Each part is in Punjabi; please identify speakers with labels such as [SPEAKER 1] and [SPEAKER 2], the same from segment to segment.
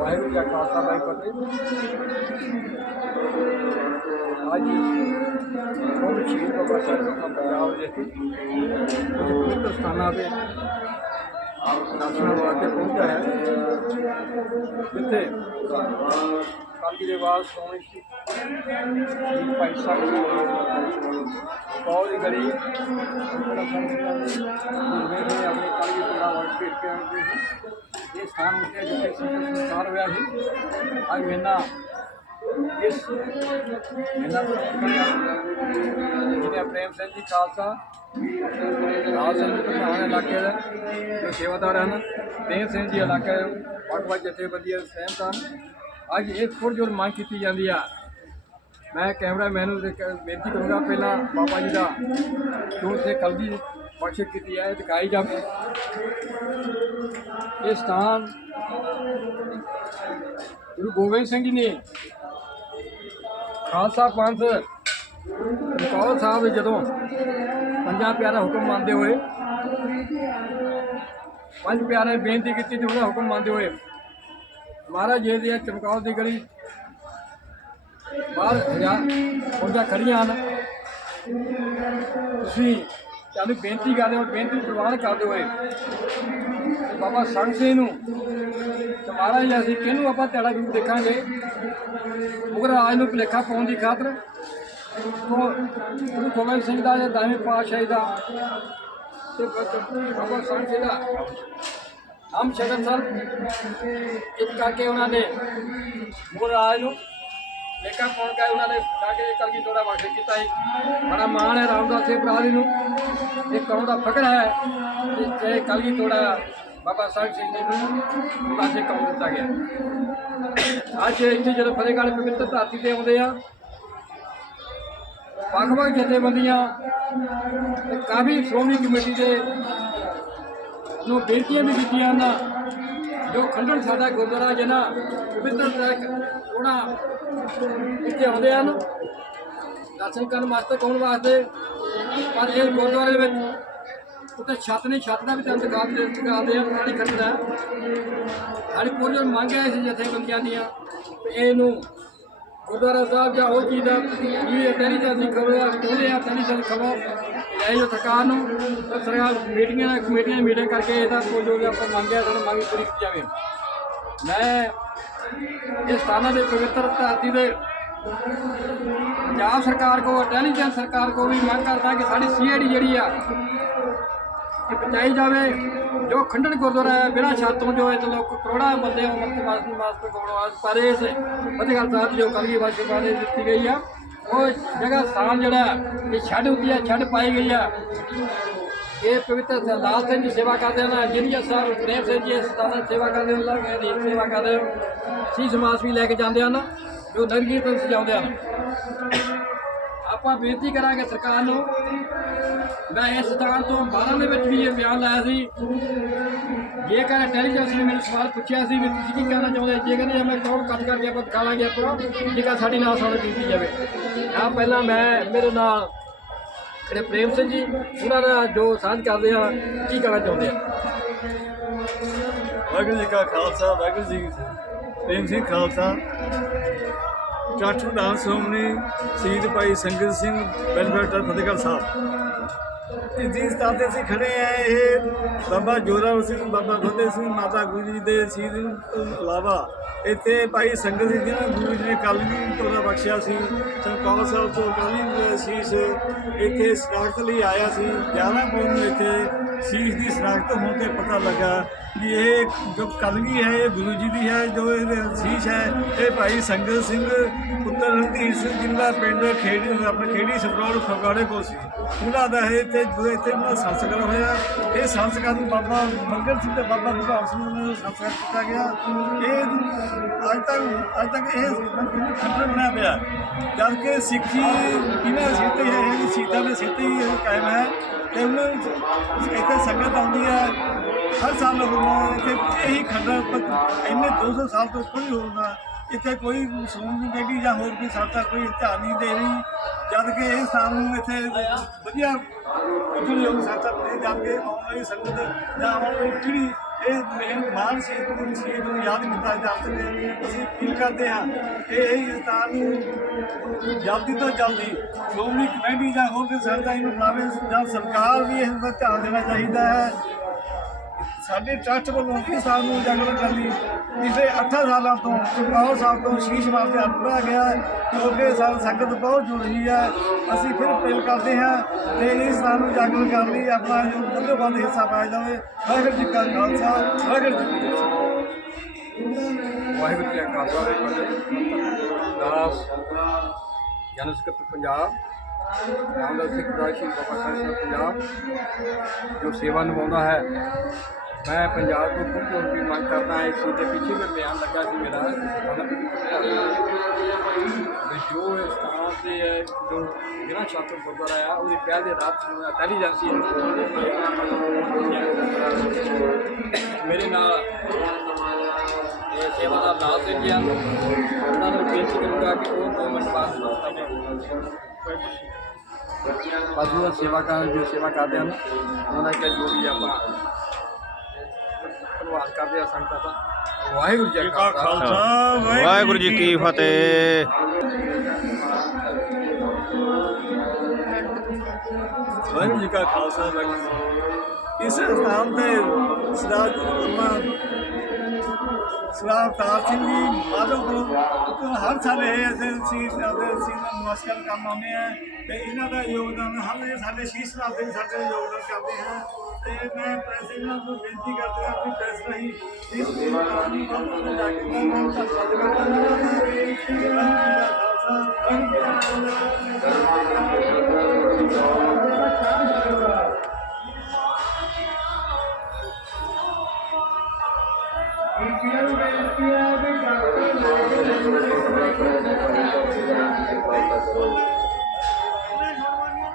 [SPEAKER 1] ਵਾਹਿਗੁਰੂ ਜੀ ਕਾ ਖਾਲਸਾ, ਵਾਹਿਗੁਰੂ ਫਤਿਹ। ਅੱਜ ਉਹ ਸ਼ਹੀਦ ਬਾਬਾ ਸਾਹਿਬ ਦਾ ਪੰਜਾਬ ਦੇ ਪਵਿੱਤਰ ਸਥਾਨਾਂ ਤੇ ਦਰਸ਼ਨਾਂ ਵਾਸਤੇ ਪਹੁੰਚਿਆ ਹੈ। ਜਿੱਥੇ ਕਾਲਕੀ ਦੇ ਬਾਅਦ ਸੋਹਣੀ ਸੀ। ਸ਼ਹੀਦ ਭਾਈ ਸਾਹਿਬ ਜੀ ਬਹੁਤ ਦੀ ਗਲੀ ਬੜਾ ਸੰਗਤਾਂ ਨੇ ਆਪਣੀ ਕਾਲਕੀ ਪੂਰਾ ਵਰਕ ਭੇਟ ਕੇ ਆਉਂਦੇ ਸੀ। ਇਹ ਸਥਾਨ ਉੱਤੇ ਜਿੱਥੇ ਸੰਗਤ ਸੰਸਾਰ ਹੋਇਆ ਸੀ। ਅੱਜ ਮੈਨਾਂ ਇਸ ਮੈਨਾਂ ਜਿਹਨੇ ਪ੍ਰੇਮ ਸਿੰਘ ਜੀ ਖਾਲਸਾ, ਰਾਜ ਸਿੰਘ ਪ੍ਰਧਾਨ ਇਲਾਕੇ ਦਾ ਜੋ ਸੇਵਾਦਾਰ ਹਨ। ਪ੍ਰੇਮ ਸਿੰਘ ਜੀ ਇਲਾਕੇ ਵੱਖ ਵੱਖ ਜਥੇਬੰਦੀਆਂ ਸਹਿਮਤ ਹਨ। ਅੱਜ ਇਹ ਥੋੜ੍ਹੀ ਜਿਹੀ ਮੰਗ ਕੀਤੀ ਜਾਂਦੀ ਆ। ਮੈਂ ਕੈਮਰਾਮੈਨ ਨੂੰ ਤੇ ਬੇਨਤੀ ਕਰੂੰਗਾ, ਪਹਿਲਾਂ ਬਾਬਾ ਜੀ ਦਾ ਜੋ ਸੇ ਕਲਗੀ ਬਖਸ਼ ਕੀਤੀ ਹੈ ਇਹ ਦਿਖਾਈ ਜਾਵੇ। ਇਹ ਸਥਾਨ ਗੁਰੂ ਗੋਬਿੰਦ ਸਿੰਘ ਜੀ ਨੇ ਖਾਲਸਾ ਪੰਥ ਕੌਲ ਸਾਹਿਬ ਜਦੋਂ ਪੰਜਾਂ ਪਿਆਰਾ ਹੁਕਮ ਮੰਨਦੇ ਹੋਏ, ਪੰਜ ਪਿਆਰੇ ਬੇਨਤੀ ਕੀਤੀ ਤੇ ਉਹਦਾ ਹੁਕਮ ਮੰਨਦੇ ਹੋਏ ਮਹਾਰਾਜ ਜੀ ਦੀ ਚਮਕੌਰ ਦੀ ਗਲੀ ਬਾਹਰ ਹਜ਼ਾਰ ਫੌਜਾਂ ਖੜੀਆਂ ਹਨ। ਤੁਸੀਂ ਤੁਹਾਨੂੰ ਬੇਨਤੀ ਕਰਦੇ ਹੋ, ਬੇਨਤੀ ਪ੍ਰਵਾਨ ਕਰਦੇ ਹੋਏ ਬਾਬਾ ਸੰਗ ਸਿੰਘ ਨੂੰ ਤੇ ਮਹਾਰਾਜ ਜੀ, ਅਸੀਂ ਕਿਹਨੂੰ ਆਪਾਂ ਤੇੜਾ ਰੂਪ ਦੇਖਾਂਗੇ। ਮੁਗਰ ਰਾਜ ਨੂੰ ਭੁਲੇਖਾ ਪਾਉਣ ਦੀ ਖਾਤਰ ਤੋਂ ਗੁਰੂ ਗੋਬਿੰਦ ਸਿੰਘ ਦਾ ਜਾਂ ਦਾਵੇਂ ਪਾਤਸ਼ਾਹੀ ਦਾ ਤੇ ਬਾਬਾ ਸੰਗ ਸਿੰਘ ਦਾ ਹਮ ਸ਼ਗਨ ਸਰ ਇੱਕ ਕਰਕੇ ਉਹਨਾਂ ਨੇ ਮੁਗਲ ਰਾਜ ਨੂੰ ਲੇਖਾ ਪਾਉਣ ਕਾ ਉਹਨਾਂ ਨੇ ਜਾ ਕੇ ਕਲਗੀ ਤੋੜਾ ਵਾਕਿਆ ਕੀਤਾ ਹੈ ਬੜਾ ਮਾਣ ਹੈ ਰਾਮਦਾਸ ਦੇ ਭਰਾ ਜੀ ਨੂੰ। ਇਹ ਕੌਮ ਦਾ ਫਕਰ ਹੈ ਕਿ ਜੇ ਕਲਗੀ ਤੋੜਾ ਬਾਬਾ ਸਾਹਿਬ ਸਿੰਘ ਜੀ ਨੂੰ ਪਾਸੇ ਕੌਮ ਦਿੱਤਾ ਗਿਆ। ਅੱਜ ਇੱਥੇ ਜਦੋਂ ਫਤਿਹਗੜ੍ਹ ਪਵਿੱਤਰ ਧਰਤੀ ਤੇ ਆਉਂਦੇ ਆ, ਵੱਖ-ਵੱਖ ਜਥੇਬੰਦੀਆਂ ਤੇ ਕਾਫੀ ਸ਼੍ਰੋਮਣੀ ਕਮੇਟੀ ਦੇ ਨੂੰ ਬੇਨਤੀਆਂ ਵੀ ਕੀਤੀਆਂ ਨਾ ਜੋ ਖੰਡਣ ਸਾਡਾ ਗੁਰਦੁਆਰਾ ਜਨਾ ਪਵਿੱਤਰ ਤੱਕ ਉਹਨਾਂ ਇੱਥੇ ਆਉਂਦੇ ਹਨ। ਦਰਸ਼ਨ ਕਰਨ ਵਾਸਤੇ ਕੌਣ ਵਾਸਤੇ। ਪਰ ਇਹ ਗੁਰਦੁਆਰੇ ਵਿੱਚ ਉੱਤੇ ਛੱਤ ਨਹੀਂ ਛੱਤ ਦਾ ਵੀ ਤਾਂ ਇੰਤਜ਼ਾਮ ਦੇ ਇੰਤਜ਼ਾਮਦੇ ਆ ਪਾਣੀ ਖੜਦਾ ਸਾਡੀ ਪੂਰੀ ਮੰਗ ਹੈ ਸੀ ਜਥੇਬੰਦੀਆਂ ਦੀਆਂ ਤੇ ਇਹਨੂੰ ਗੁਰਦੁਆਰਾ ਸਾਹਿਬ ਜਾਂ ਉਹ ਚੀਜ਼ ਦਾ ਇਹ ਤੇਰੀ ਤਾਂ ਅਸੀਂ ਖਬਰ ਆ ਕਹਿੰਦੇ ਆ ਤੇਰੀ ਤਾਂ ਖਬਰ ਲੈ ਸਰਕਾਰ ਨੂੰ ਸਰਕਾਰ ਮੀਟਿੰਗਾਂ, ਕਮੇਟੀਆਂ ਦੀ ਮੀਟਿੰਗ ਕਰਕੇ ਇਹਦਾ ਕੋਈ ਜੋ ਵੀ ਆਪਾਂ ਮੰਗਿਆ ਸਾਨੂੰ ਮੰਗ ਪੂਰੀ ਕੀਤੀ ਜਾਵੇ। ਮੈਂ ਇਸ ਸਥਾਨਾਂ ਦੇ ਪਵਿੱਤਰ ਧਰਤੀ ਦੇ ਪੰਜਾਬ ਸਰਕਾਰ ਕੋ ਇੰਟੈਲੀਜੈਂਸ ਸਰਕਾਰ ਕੋ ਵੀ ਮੰਗ ਕਰਦਾ ਕਿ ਸਾਡੀ ਸੀਆਈਡੀ ਜਿਹੜੀ ਆ ਕਿ ਪਹੁੰਚਾਈ ਜਾਵੇ। ਜੋ ਖੰਡਨ ਗੁਰਦੁਆਰਾ ਹੈ, ਬਿਨਾਂ ਛੱਤੋਂ ਜੋ ਇਹ ਲੋਕ ਕਰੋੜਾਂ ਬੰਦੇ ਉਮਰ ਮਾਸ ਮਾਸ ਤੇ ਕੋਲ ਪਰ ਇਸ ਫਤਿਹਗੜ੍ਹ ਸਾਹਿਬ ਜੋ ਕਲਗੀ ਵਾਸੀ ਬਾਰੇ ਦਿੱਤੀ ਗਈ ਆ। ਉਹ ਜਗ੍ਹਾ ਸਥਾਨ ਜਿਹੜਾ ਇਹ ਛੱਡ ਹੁੰਦੀ ਹੈ, ਛੱਡ ਪਾਈ ਗਈ ਹੈ। ਇਹ ਪਵਿੱਤਰ ਸ- ਲਾਲ ਸਿੰਘ ਦੀ ਸੇਵਾ ਕਰਦੇ ਹਨ ਜਿਹੜੀਆਂ ਸਾਹਿਬ ਪ੍ਰੇਮ ਸਿੰਘ ਜੀ ਇਸ ਸਥਾਨ ਸੇਵਾ ਕਰਦੇ ਹਨ ਲੱਗ ਦੀ ਸੇਵਾ ਕਰਦੇ ਹਨ, ਸੀਸ ਮਾਸ ਵੀ ਲੈ ਕੇ ਜਾਂਦੇ ਹਨ, ਜੋ ਨਰਗੀ ਤੋਂ ਸਜਾਉਂਦੇ ਹਨ। ਆਪਾਂ ਬੇਨਤੀ ਕਰਾਂਗੇ ਸਰਕਾਰ ਨੂੰ, ਮੈਂ ਇਸ ਸਥਾਨ ਤੋਂ 12 ਦੇ ਵਿੱਚ ਵੀ ਇਹ ਬਿਆਨ ਲਾਇਆ ਸੀ। ਜੇਕਰ ਇੰਟੈਲੀਜੈਂਸ ਨੇ ਮੈਨੂੰ ਸਵਾਲ ਪੁੱਛਿਆ ਸੀ ਵੀ ਤੁਸੀਂ ਕੀ ਕਹਿਣਾ ਚਾਹੁੰਦੇ, ਜੇ ਕਹਿੰਦੇ ਮੈਂ ਕੌਣ ਕੱਟ ਕਰਕੇ ਆਪਾਂ ਦਿਖਾ ਲਾਂਗੇ ਆਪਾਂ ਜੇਕਰ ਸਾਡੀ ਨਾਲ ਸਾਨੂੰ ਕੀਤੀ ਜਾਵੇ। ਆ ਪਹਿਲਾਂ ਮੈਂ ਮੇਰੇ ਨਾਲ ਜਿਹੜੇ ਪ੍ਰੇਮ ਸਿੰਘ ਜੀ, ਉਹਨਾਂ ਦਾ ਜੋ ਸਾਂਝ ਕਰਦੇ ਆ, ਕੀ ਕਹਿਣਾ ਚਾਹੁੰਦੇ ਆ?
[SPEAKER 2] ਵਾਹਿਗੁਰੂ ਜੀ ਕਾ ਖਾਲਸਾ, ਵਾਹਿਗੁਰੂ ਜੀ ਕੀ ਫਤਿਹ। ਪ੍ਰੇਮ ਸਿੰਘ ਖਾਲਸਾ। ਚਾਠੂ ਪ੍ਰਧਾਨ ਸੋਮਨੀ, ਸ਼ਹੀਦ ਭਾਈ ਸੰਗਤ ਸਿੰਘ ਵੈਲਫੇਅਰ ਟਰਸਟ ਫਤਿਹਗੜ੍ਹ ਸਾਹਿਬ। ਇਸ ਜਿਸ ਸਥਾਨ ਤੇ ਅਸੀਂ ਖੜੇ ਆ, ਇਹ ਬਾਬਾ ਜੋਰਾਵਰ ਸਿੰਘ, ਬਾਬਾ ਫਤਿਹ ਸਿੰਘ, ਮਾਤਾ ਗੁਜਰੀ ਦੇ ਸ਼ਹੀਦ ਤੋਂ ਇਲਾਵਾ ਇੱਥੇ ਭਾਈ ਸੰਗਤ ਸਿੰਘ ਜੀ ਨੂੰ ਗੁਰੂ ਜੀ ਨੇ ਕੱਲ ਵੀ ਤੋਰਾ ਬਖਸ਼ਿਆ ਸੀ, ਚਮਕੌਰ ਸਾਹਿਬ ਤੋਂ ਕਾਲੀ ਸ਼ੀਸ਼ ਇੱਥੇ ਸਨਾਖਤ ਲਈ ਆਇਆ ਸੀ 11 ਮਈ ਨੂੰ ਇੱਥੇ ਸ਼ੀਸ਼ ਦੀ ਸਨਾਖਤ ਹੋਣ ਤੇ ਪਤਾ ਲੱਗਾ ਕਿ ਇਹ ਜੋ ਕਲਗੀ ਹੈ, ਇਹ ਗੁਰੂ ਜੀ ਦੀ ਹੈ, ਜੋ ਇਹ ਸ਼ੀਸ਼ ਹੈ, ਇਹ ਭਾਈ ਸੰਗਤ ਸਿੰਘ ਪੁੱਤਰ ਰਣਧੀਰ ਸਿੰਘ ਜਿੰਦਾ ਪਿੰਡ ਖੇੜੀ, ਆਪਣੇ ਖੇੜੀ ਸਪਰੋੜ ਫਗਵਾੜੇ ਕੋਲ ਸੀ। ਉਹਨਾਂ ਦਾ ਇਹ ਇੱਥੇ ਜੋ ਇੱਥੇ ਉਹਨਾਂ ਦਾ ਸੰਸਕਾਰ ਹੋਇਆ, ਇਹ ਸੰਸਕਾਰ ਨੂੰ ਬਾਬਾ ਮੰਗਲ ਸਿੰਘ ਤੇ ਬਾਬਾ ਗੁਰਦਾਸ ਸਿੰਘ ਨੂੰ ਸੰਸਕਾਰ ਕੀਤਾ ਗਿਆ। ਇਹ ਅੱਜ ਤੱਕ ਅੱਜ ਤੱਕ ਇਹ ਖੰਡਰ ਬਣਿਆ ਪਿਆ। ਜਦ ਕਿ ਸਿੱਖੀ ਇਹਨਾਂ ਸਿੱਤੇ ਹੈ ਇਹ ਸੀਤਾ ਦੇ ਸਿੱਤੇ ਹੀ ਇਹ ਕਾਇਮ ਹੈ। ਤੇ ਉਹਨਾਂ ਨੂੰ ਇੱਥੇ ਸੰਗਤ ਆਉਂਦੀ ਹੈ, ਹਰ ਸਾਲ ਹੁੰਦਾ ਇੱਥੇ ਇਹੀ ਖੰਡਰ ਪਰ ਇੰਨੇ 200 ਸਾਲ ਤੋਂ ਉੱਪਰ ਹੀ ਹੁੰਦਾ ਇੱਥੇ ਕੋਈ ਸੂਨ ਦੀ ਬੇਟੀ ਜਾਂ ਹੋਰ ਕੋਈ ਸੰਸਥਾ ਕੋਈ ਧਿਆਨ ਨਹੀਂ ਦੇ ਰਹੀ, ਜਦ ਕਿ ਇਹ ਸਾਨੂੰ ਇੱਥੇ ਵਧੀਆ ਉਜੜੀ ਹੋਈ ਸੰਸਥਾ ਬਣੀ ਜਦ ਕਿ ਆਉਣ ਵਾਲੀ ਸੰਗਤ ਜਾਂ ਆਉਣ ਵਾਲੀ ਪੀੜ੍ਹੀ ਇਹ ਮੇਨ ਮਾਨ ਸ਼ਹੀਦ ਨੂੰ ਸ਼ਹੀਦ ਨੂੰ ਯਾਦ ਕੀਤਾ ਜਾ ਸਕੇ ਅਸੀਂ ਅਪੀਲ ਕਰਦੇ ਹਾਂ ਕਿ ਇਹ ਹਿੰਦੁਸਤਾਨ ਨੂੰ ਜਲਦੀ ਤੋਂ ਜਲਦੀ ਸ਼੍ਰੋਮਣੀ ਕਮੇਟੀ ਜਾਂ ਹੋਰ ਕਿਸੇ ਸੰਸਥਾ ਇਹਨੂੰ ਬਣਾਵੇ ਜਾਂ ਸਰਕਾਰ ਵੀ ਇਸ ਵੱਲ ਧਿਆਨ ਦੇਣਾ ਚਾਹੀਦਾ ਹੈ। ਸਾਡੇ ਟਰੱਸਟ ਵੱਲੋਂ ਇਸ ਸਾਨੂੰ ਨੂੰ ਉਜਾਗਰ ਕਰਨ ਲਈ ਪਿਛਲੇ 8 ਸਾਲਾਂ ਤੋਂ ਚਮਕੌਰ ਸਾਹਿਬ ਤੋਂ ਸ਼ੀਸ਼ ਵਾਸਤੇ ਅਰਪਣਾ ਗਿਆ ਹੈ ਕਿਉਂਕਿ ਸਾਲ ਸੰਗਤ ਬਹੁਤ ਜੁੜ ਰਹੀ ਹੈ। ਅਸੀਂ ਫਿਰ ਅਪੀਲ ਕਰਦੇ ਹਾਂ ਕਿ ਇਸ ਸਾਨੂੰ ਨੂੰ ਕਰਨ ਲਈ ਆਪਣਾ ਜੋ ਵੱਧ ਹਿੱਸਾ ਪਾਇਆ ਜਾਵੇ। ਵਾਹਿਗੁਰੂ ਜੀ ਕਾ ਖਾਲਸਾ, ਵਾਹਿਗੁਰੂ ਜੀ ਕੀ ਫਤਿਹ।
[SPEAKER 1] ਵਾਹਿਗੁਰੂ ਜੀ ਕਾ ਖਾਲਸਾ ਦਾਸ ਜਨ ਸਕੱਤਰ ਪੰਜਾਬ ਰਾਮਦਾਸ ਸਿੰਘ ਰਾਸ਼ੀ ਬਾਬਾ ਖਾਲਸਾ ਪੰਜਾਬ, ਜੋ ਸੇਵਾ ਨਿਭਾਉਂਦਾ ਹੈ। ਮੈਂ ਪੰਜਾਬ ਤੋਂ ਖੁਦ ਤੋਂ ਵੀ ਮੰਗ ਕਰਦਾ ਹਾਂ ਇਸ ਚੀਜ਼ ਦੇ ਪਿੱਛੇ ਵੀ ਬਿਆਨ ਲੱਗਾ ਸੀ ਮੇਰਾ ਉਹਨਾਂ ਦੀ ਵੀ ਜੋ ਇਸ ਥਾਂ ਤੇ ਹੈ ਜੋ ਜਿਹੜਾ ਛਾਤਰ ਗੁਰਦੁਆਰਾ ਆ ਉਹਦੀ ਪਹਿਲ ਦੇ ਰਾਤ ਇੰਟੈਲੀਜੈਂਸੀ ਮੇਰੇ ਨਾਲ ਇਹ ਸੇਵਾਦਾਰ ਲਾਲ ਸਿੰਘ ਜੀ ਹਨ ਉਹਨਾਂ ਨੂੰ ਬੇਨਤੀ ਕਰੂੰਗਾ ਕਿ ਉਹ ਦੋ ਮਿੰਟ ਬਾਅਦ ਪਸ਼ੂ ਦਾ ਸੇਵਾ ਕਰਨ ਜੋ ਸੇਵਾ ਕਰਦੇ ਹਨ ਧੰਨਵਾਦ ਕਰਦੇ ਆ ਸੰਗਤਾਂ ਦਾ। ਵਾਹਿਗੁਰੂ ਜੀ ਕਾ ਖਾਲਸਾ।
[SPEAKER 3] ਵਾਹਿਗੁਰੂ ਜੀ ਕੀ ਫਤਿਹ।
[SPEAKER 2] ਵਾਹਿਗੁਰੂ ਜੀ ਕਾ ਖਾਲਸਾ ਵਾਹਿਗੁਰੂ। ਇਸ ਸਥਾਨ ਤੇ ਸਰਦਾਰ ਗੁਰਮਾ ਸਰਦਾਰ ਅਵਤਾਰ ਸਿੰਘ ਜੀ ਮਾਧੋਪੁਰ ਤੋਂ ਹਰ ਸਾਲ ਇਹ ਅਸੀਂ ਸੀ ਆਪਣੇ ਸੀ ਨਮਸਕਾਰ ਕਰਨ ਆਉਂਦੇ ਆ ਤੇ ਇਹਨਾਂ ਦਾ ਯੋਗਦਾਨ ਹਰ ਸਾਡੇ ਸ਼ੀਸ਼ ਨਾਲ ਦੇ ਸਾਡੇ ਯੋਗਦਾਨ ਕਰਦੇ ਹਨ ਤੇ ਮੈਂ ਪ੍ਰੈਸ ਇਹਨਾਂ ਨੂੰ ਬੇਨਤੀ ਕਰਦੇ ਹਾਂ ਕਿ ਪ੍ਰੈਸ ਰਹੀ ਇਸ ਪ੍ਰੋਗਰਾਮ ਨੂੰ ਵੱਧ ਤੋਂ ਵੱਧ ਜਾ ਕੇ ਧੰਨਵਾਦ ਕਰਦਾ ਹਾਂ ਵਾਹਿਗੁਰੂ ਜੀ ਕਾ ਖਾਲਸਾ ਵਾਹਿਗੁਰੂ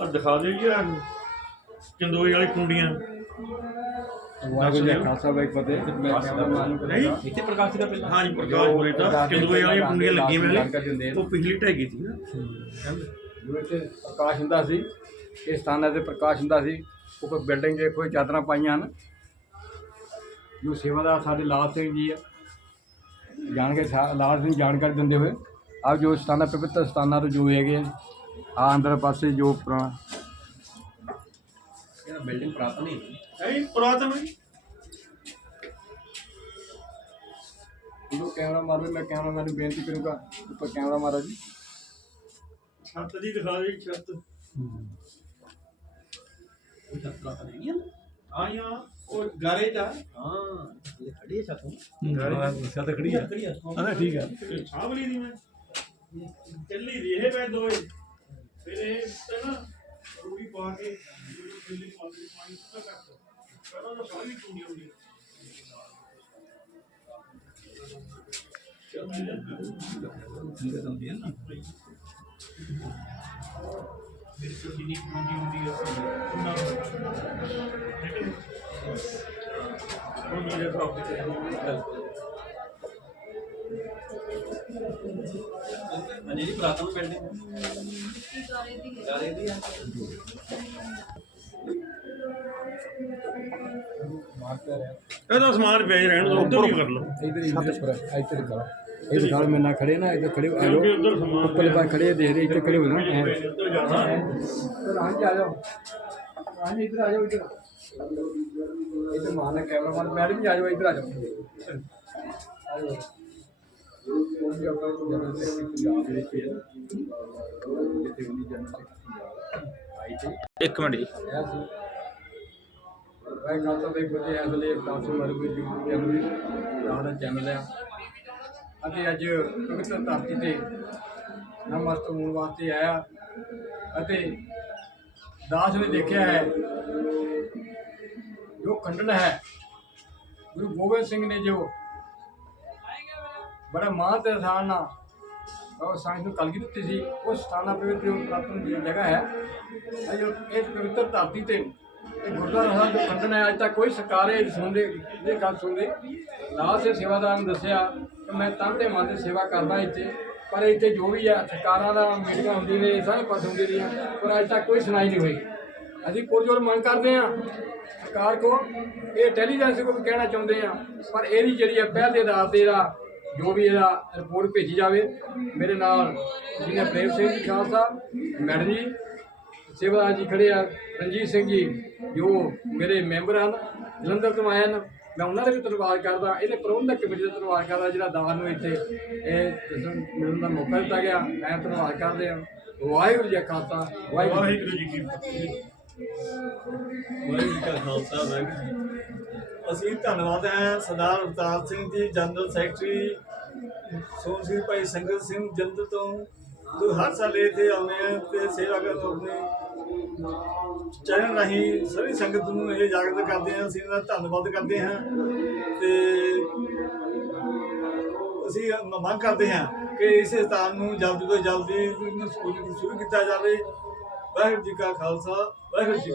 [SPEAKER 4] ਆ ਦਿਖਾ ਦਿਓ ਜੀ ਚੰਦੋਈ ਵਾਲੀ ਕੁੰਡੀਆਂ।
[SPEAKER 1] ਵਾਹਿਗੁਰੂ ਜੀ ਕਾ ਖਾਲਸਾ ਵਾਹਿਗੁਰੂ ਜੀ ਕੀ ਫਤਿਹ ਮੈਂ ਕੈਮਰਾਮੈਨ ਨੂੰ
[SPEAKER 4] ਨਹੀਂ
[SPEAKER 1] ਇੱਥੇ ਪ੍ਰਕਾਸ਼ ਦਾ ਪਹਿਲਾਂ।
[SPEAKER 4] ਚੰਦੋਈ ਕੁੰਡੀਆਂ ਲੱਗੀਆਂ
[SPEAKER 1] ਆ।
[SPEAKER 4] ਉਹ ਪਿਛਲੀ ਸੀ ਨਾ।
[SPEAKER 1] ਹੁੰਦਾ ਸੀ ਇਸ ਸਥਾਨਾਂ ਤੇ ਪ੍ਰਕਾਸ਼ ਹੁੰਦਾ ਸੀ। ਉੱਪਰ ਬਿਲਡਿੰਗ ਦੇ ਕੋਈ ਚਾਦਰਾਂ ਪਾਈਆਂ ਹਨ। ਜੋ ਸੇਵਾਦਾਰ ਸਾਡੇ ਲਾਲ ਸਿੰਘ ਜੀ ਆ। ਜਾਣ ਕੇ ਲਾਲ ਸਿੰਘ ਜਾਣਕਾਰੀ ਦਿੰਦੇ ਹੋਏ। ਆਪ ਜੋ ਸਥਾਨਾਂ ਪਵਿੱਤਰ ਸਥਾਨਾਂ ਤੋਂ ਜੋ ਹੈਗੇ ਆ। ਆਹ ਅੰਦਰ ਪਾਸੇ ਜੋ ਪੁਰਾਣਾ। ਇਹ ਬਿਲਡਿੰਗ ਪ੍ਰਾਪਤ ਨਹੀਂ
[SPEAKER 4] ਹੈ। ਪੁਰਾਤਨ ਵੀ।
[SPEAKER 1] ਇਹਨੂੰ ਕੈਮਰਾ ਮਾਰੋ ਮੈਂ ਕੈਮਰਾਮੈਨ ਨੂੰ ਬੇਨਤੀ ਕਰੂੰਗਾ ਉੱਪਰ ਕੈਮਰਾ ਮਾਰੋ ਜੀ।
[SPEAKER 4] ਛੱਤ ਦੀ ਦਿਖਾ ਦਿਓ ਜੀ ਛੱਤ ਹਾਂ ਜੀ, ਹਾਂ ਉਹ ਗਾਰੇ ਚ ਆ
[SPEAKER 2] ਛੱਤ ਖੜੀ ਆ। ਹਾਂ ਠੀਕ ਆ।
[SPEAKER 4] ਇਹ ਛਾਵਲੀ ਦੀ ਮੈਂ। ਚੱਲੀ ਦੀ ਇਹ ਪੈ ਦੋਏ। ਫਿਰ ਇਹ ਤੇ ਨਾ ਰੂੜੀ ਪਾ ਕੇ ਦਿੱਲੀ ਪਾ ਕੇ ਪਾਣੀ ਸੁੱਕਾ ਕਰ ਦੋ। ਪਹਿਲਾਂ ਤਾਂ ਸਾਰੀ ਕੁੰਡੀ ਹੁੰਦੀ। ਮੇਰੇ ਕੋਲ ਜਿੰਨੀ ਕੁੰਡੀ ਹੁੰਦੀ ਆ ਉਹਨਾਂ ਲੇਕਿਨ ਉਹ ਮੇਰੇ ਭਾਵ ਤੇ ਚੱਲਦੀ
[SPEAKER 1] ਜਿਹੜੀ ਪ੍ਰਾਤਨ ਬਿਲਡਿੰਗ ਮਾਰਕਰ ਹੈ।
[SPEAKER 4] ਇਹਦਾ ਸਮਾਨ ਵੇਚ ਰਹਿਣ ਦੋ ਉੱਧਰ ਵੀ ਕਰ ਲਓ।
[SPEAKER 1] ਇਧਰ ਹੀ ਇੱਧਰ ਪਰ ਇੱਧਰ ਕਰੋ। ਇਹ ਦਿਖਾਓ ਮੇਰੇ ਨਾਲ ਖੜੇ ਨਾ ਇੱਧਰ ਖੜੇ ਹੋ ਆ ਜਾਓ।
[SPEAKER 4] ਕਿਉਂਕਿ ਉੱਧਰ ਸਮਾਨ
[SPEAKER 1] ਉੱਪਰਲੇ ਪਾਸੇ ਖੜੇ ਦੇਖ ਰਹੇ ਇੱਥੇ ਖੜੇ ਹੋ ਨਾ
[SPEAKER 4] ਜਾਣਾ।
[SPEAKER 1] ਹਾਂ ਜੀ ਆ ਜਾਓ। ਹਾਂ ਇੱਧਰ ਆ ਜਾਓ ਇੱਧਰ। ਇੱਧਰ ਮਾਨ ਕੈਮਰਾ ਮਾਨ ਮੈਡਮ ਜੀ ਆ ਜਾਓ ਇੱਧਰ ਆ ਜਾਓ। ਆ ਜਾਓ ਉਹ ਵੀ ਜਨਰਲ ਸੈਕਟਰੀ ਪੰਜਾਬ ਦੇ ਵਿੱਚ ਜਿੱਥੇ ਉਹਦੀ ਜਨਰਲ ਸੈਕਟਰੀ ਪੰਜਾਬ ਆਈ ਤੇ
[SPEAKER 3] ਇੱਕ ਮਿੰਟ ਜੀ।
[SPEAKER 1] ਮੈਂ ਕਹਿੰਦਾ ਵੀ ਬਤੇ ਇਸ ਵੇਲੇ ਕਾਸੂ ਮਰ ਕੋਈ YouTube ਚੈਨਲ ਦਾ ਦਾ ਚੈਨਲ ਹੈ ਅਤੇ ਅੱਜ ਪਵਿੱਤਰ ਧਰਤੀ ਤੇ ਨਮਸਤ ਹੋਣ ਵਾਸਤੇ ਆਇਆ ਅਤੇ ਦਾਸ ਨੇ ਦੇਖਿਆ ਹੈ, ਜੋ ਖੰਡਨ ਹੈ, ਗੁਰੂ ਗੋਬਿੰਦ ਸਿੰਘ ਨੇ ਜੋ ਬੜਾ ਮਾਂ ਤੇ ਆਸਾਨ ਨਾਲ। ਉਹ ਸਾਇੰਸ ਨੂੰ ਕਲਗੀ ਦਿੱਤੀ ਸੀ। ਉਸ ਸਥਾਨਾਂ ਪਵਿੱਤਰ ਜੋ ਦੀ ਜਗ੍ਹਾ ਹੈ। ਇਹ ਇਸ ਪਵਿੱਤਰ ਧਰਤੀ ਤੇ ਇਹ ਗੁਰਦੁਆਰਾ ਸਾਹਿਬ ਜੋ ਖੰਡਨ ਹੈ ਅੱਜ ਤੱਕ ਕੋਈ ਸਰਕਾਰ ਇਹ ਸੁਣਦੇ ਇਹ ਗੱਲ ਸੁਣਦੇ। ਲਾਲ ਦੇ ਸੇਵਾਦਾਰ ਨੂੰ ਦੱਸਿਆ ਕਿ ਮੈਂ ਤਾਂ ਤੇ ਮਨ ਦੀ ਸੇਵਾ ਕਰਦਾ ਇੱਥੇ, ਪਰ ਇੱਥੇ ਜੋ ਵੀ ਆ ਸਰਕਾਰਾਂ ਦਾ ਮੀਟਿੰਗਾਂ ਹੁੰਦੀਆਂ ਨੇ ਸਾਰੇ ਪਾਸੇ ਹੁੰਦੀਆਂ ਰਹੀਆਂ, ਪਰ ਅੱਜ ਤੱਕ ਕੋਈ ਸੁਣਾਈ ਨਹੀਂ ਹੋਈ। ਅਸੀਂ ਪੁਰਜੋਰ ਮੰਗ ਕਰਦੇ ਹਾਂ, ਸਰਕਾਰ ਕੋ ਇਹ ਇੰਟੈਲੀਜੈਂਸ ਕੋ ਵੀ ਕਹਿਣਾ ਚਾਹੁੰਦੇ ਆ ਪਰ ਇਹਦੀ ਜਿਹੜੀ ਹੈ ਪਹਿਲ ਦੇ ਆਧਾਰ ਤੇ ਇਹਦਾ ਜੋ ਵੀ ਇਹਦਾ ਰਿਪੋਰਟ ਭੇਜੀ ਜਾਵੇ, ਮੇਰੇ ਨਾਲ ਜਿਹਨੇ ਪ੍ਰੇਮ ਸਿੰਘ ਜੀ, ਖਾਲਸਾ, ਮੈਡਮ ਜੀ ਸੇਵਾ ਜੀ ਖੜੇ ਆ, ਰਣਜੀਤ ਸਿੰਘ ਜੀ, ਜੋ ਮੇਰੇ ਮੈਂਬਰ ਹਨ, ਜਲੰਧਰ ਤੋਂ ਆਏ ਹਨ, ਮੈਂ ਉਹਨਾਂ ਦਾ ਵੀ ਧੰਨਵਾਦ ਕਰਦਾ, ਇਹਦੇ ਪ੍ਰਬੰਧਕ ਕਮੇਟੀ ਦਾ ਧੰਨਵਾਦ ਕਰਦਾ, ਜਿਹੜਾ ਦਾਨ ਨੂੰ ਇੱਥੇ ਇਹ ਦੱਸਣ ਮਿਲਣ ਦਾ ਮੌਕਾ ਦਿੱਤਾ ਗਿਆ, ਮੈਂ ਧੰਨਵਾਦ ਕਰਦੇ ਹਾਂ। ਵਾਹਿਗੁਰੂ ਜੀ ਕਾ ਖਾਲਸਾ, ਵਾਹਿਗੁਰੂ
[SPEAKER 4] ਵਾਹਿਗੁਰੂ ਜੀ ਕੀ ਫਤਿਹ
[SPEAKER 2] ਵਾਹਿਗੁਰੂ ਜੀ ਕਾ ਖਾਲਸਾ, ਵਾਹਿਗੁਰੂ ਜੀ ਅਸੀਂ ਧੰਨਵਾਦ ਹੈ ਸਰਦਾਰ ਅਵਤਾਰ ਸਿੰਘ ਜੀ, ਜਨਰਲ ਸੈਕਟਰੀ ਸੋਨ ਸਿੰਘ ਭਾਈ ਸੰਗਤ ਸਿੰਘ ਜੰਦ ਤੋਂ। ਜੋ ਹਰ ਸਾਲ ਇੱਥੇ ਆਉਂਦੇ ਆ ਤੇ ਸੇਵਾ ਕਰਨ ਆਪਣੇ ਚੈਨਲ ਰਾਹੀਂ ਸਾਰੀ ਸੰਗਤ ਨੂੰ ਇਹ ਜਾਗਰਤ ਕਰਦੇ ਹਾਂ, ਅਸੀਂ ਇਹਨਾਂ ਦਾ ਧੰਨਵਾਦ ਕਰਦੇ ਹਾਂ ਤੇ ਅਸੀਂ ਮੰਗ ਕਰਦੇ ਹਾਂ ਕਿ ਇਸ ਸਥਾਨ ਨੂੰ ਜਲਦੀ ਤੋਂ ਜਲਦੀ ਸ਼ੁਰੂ ਸ਼ੁਰੂ ਕੀਤਾ ਜਾਵੇ। ਵਾਹਿਗੁਰੂ ਜੀ ਕਾ ਖਾਲਸਾ, ਵਾਹਿਗੁਰੂ ਜੀ